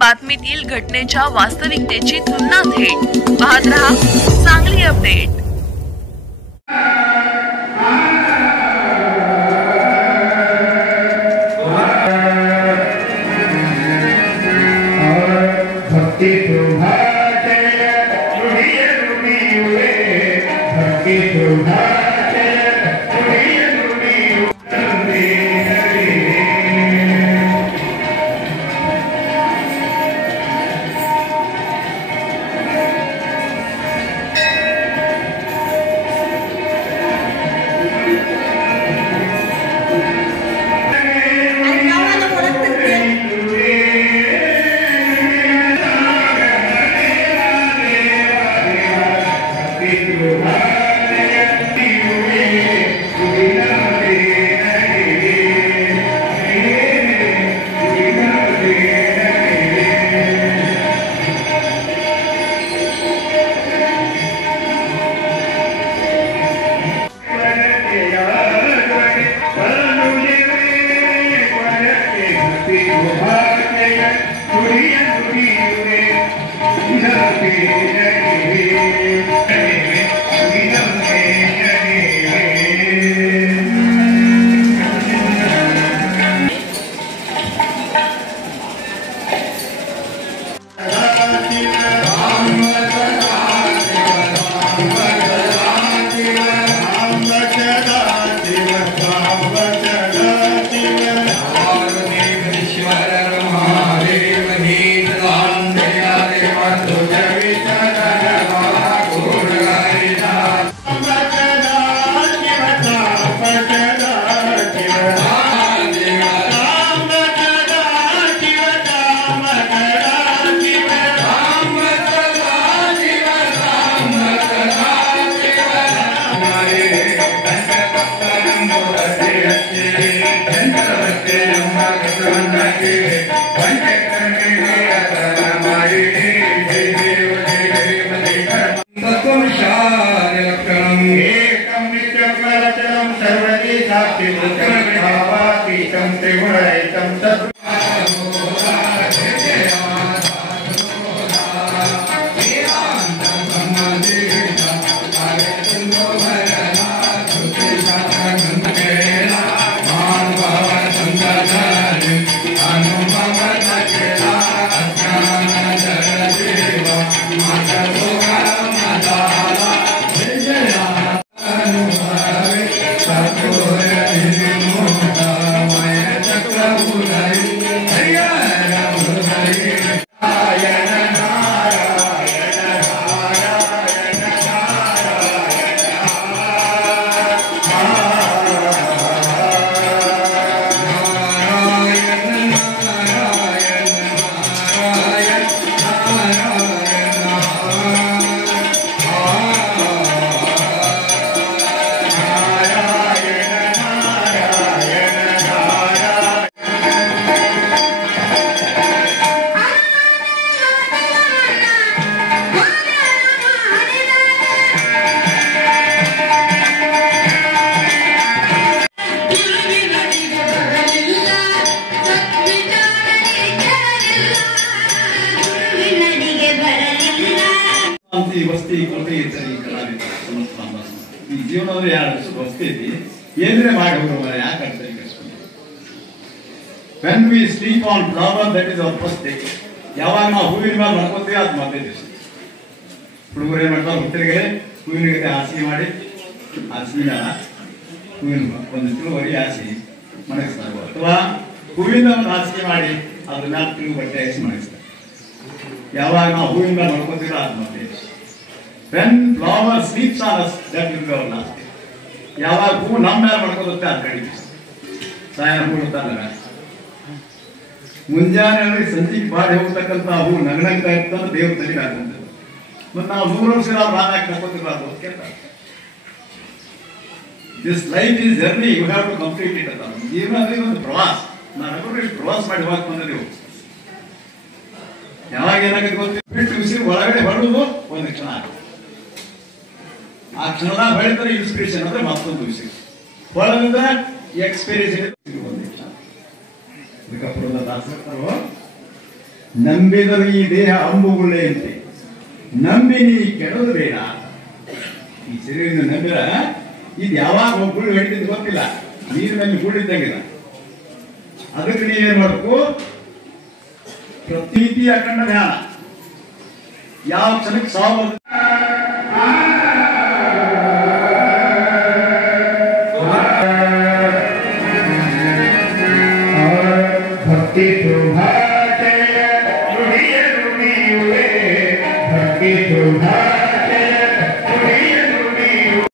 बातमीतील घटनेच्या वास्तविकतेची तुलना थेट पाहत रहा सांगली अपडेट। ಜೀವನದಲ್ಲಿ ಯಾರು ವಸ್ತೈತಿ ಏನ್ರೆ ಮಾಡಿ ಹೋಗೋಣ ಯಾಕೆ ಅಂತ when we sleep on flower that is our first day ಯಾವಾಗ ನಾವು ಹೂವಿನ ಮೇಲೆ ಮಲ್ಕೋತೀವಿ ಅದು ಮೊದಲೇ ದಿವಸ ಹುಡುಗರು ಏನ್ ಮಾಡ್ತಾರೆ ಹುತ್ತರಿಗೆ ಹೂವಿನ ಗಿಡ ಹಾಸಿಗೆ ಮಾಡಿ ಹಾಸಿನ ಹೂವಿನ ಒಂದು ತಿಳುವರಿ ಹಾಸಿ ಮನಗಿಸ್ತಾರೆ ಅಥವಾ ಹೂವಿನ ಒಂದು ಹಾಸಿಗೆ ಮಾಡಿ ಅದ್ರ ಮೇಲೆ ತಿಳುವು ಬಟ್ಟೆ ಹಾಕಿ ಮನಗಿಸ್ತಾರೆ ಯಾವಾಗ ನಾವು ಹೂವಿನ ಮೇಲೆ ಮಲ್ಕೋತೀವಿ ಅದು ಮೊದಲೇ ದಿವಸ when flower sleeps on us that will be our last day ಯಾವಾಗ ಹೂ ನಮ್ಮ ಮೇಲೆ ಮಲ್ಕೋದುತ್ತೆ ಅದು ಕಡಿಮೆ ಸಾಯನ ಹೂ ಇರ್ತಾರಲ್ಲ ಮುಂಜಾನೆ ಸಂಜೆಗೆ ಬಾಡಿ ಹೋಗ್ತಕ್ಕಂಥ ಹೂ ನಗನಗ್ತಾ ಇರ್ತಾನೆ ದೇವ್ರ ತಲೆ ಹಾಕುವಂಥದ್ದು ಮತ್ತು ನಾವು 100 ವರ್ಷ ನಾವು ರಾಗ ಹಾಕೋತಿರ್ಬಾರ್ದು ಕೇಳ್ತ this life is journey you have to complete it ಅಂತ ಜೀವನದಲ್ಲಿ ಒಂದು ಪ್ರವಾಸ ನಾವು ಪ್ರವಾಸ ಮಾಡಿ ಹೋಗಿ ಬಂದಿದ್ದೆವು ಯಾವಾಗ ಏನಾಗುತ್ತೆ ಗೊತ್ತಿಲ್ಲ ಬಿಟ್ಟು ಉಸಿರು ಒಳಗಡೆ ಹೊರಡುವುದು ಒಂದು ಕ್ಷಣ ಆ ಕ್ಷಣದಾಗ ಬೆಳೀತಾರೆ ಇನ್ಸ್ಪಿರೇಷನ್ ಅಂದ್ರೆ ಮತ್ತೊಂದು ವಿಷಯ ಹೊರಗಿಂದ ಎಕ್ಸ್ಪೀರಿಯನ್ಸ್ ಒಂದು ಕ್ಷಣ ದಾಸರು ನಂಬಿದರು ಈ ದೇಹ ಅಂಬುಗುಳ್ಳೆಯಂತೆ, ನಂಬಿ ನೀ ಕೆಡೋದು ಬೇಡ. ಈ ಶರೀರದಿಂದ ನಂಬಿರ ಇದು ಯಾವಾಗ ಗುಳ್ಳು ಹಿಡಿದಿದ್ದು ಗೊತ್ತಿಲ್ಲ, ನೀರಿನಲ್ಲಿ ಗುಳ್ಳಿದ್ದಂಗಿಲ್ಲ. ಅದಕ್ಕೆ ನೀವೇನ್ ಮಾಡಬೇಕು, ಪ್ರತೀತಿ ಅಖಂಡ ಧ್ಯಾನ. ಯಾವ ಕ್ಷಣಕ್ಕೆ ಸಾವು ಭಕ್ತಿ ಪ್ರಭಾತೆಯ ನುಡಿಯನು ನೀವೇ, ಭಕ್ತಿ ಪ್ರಭಾ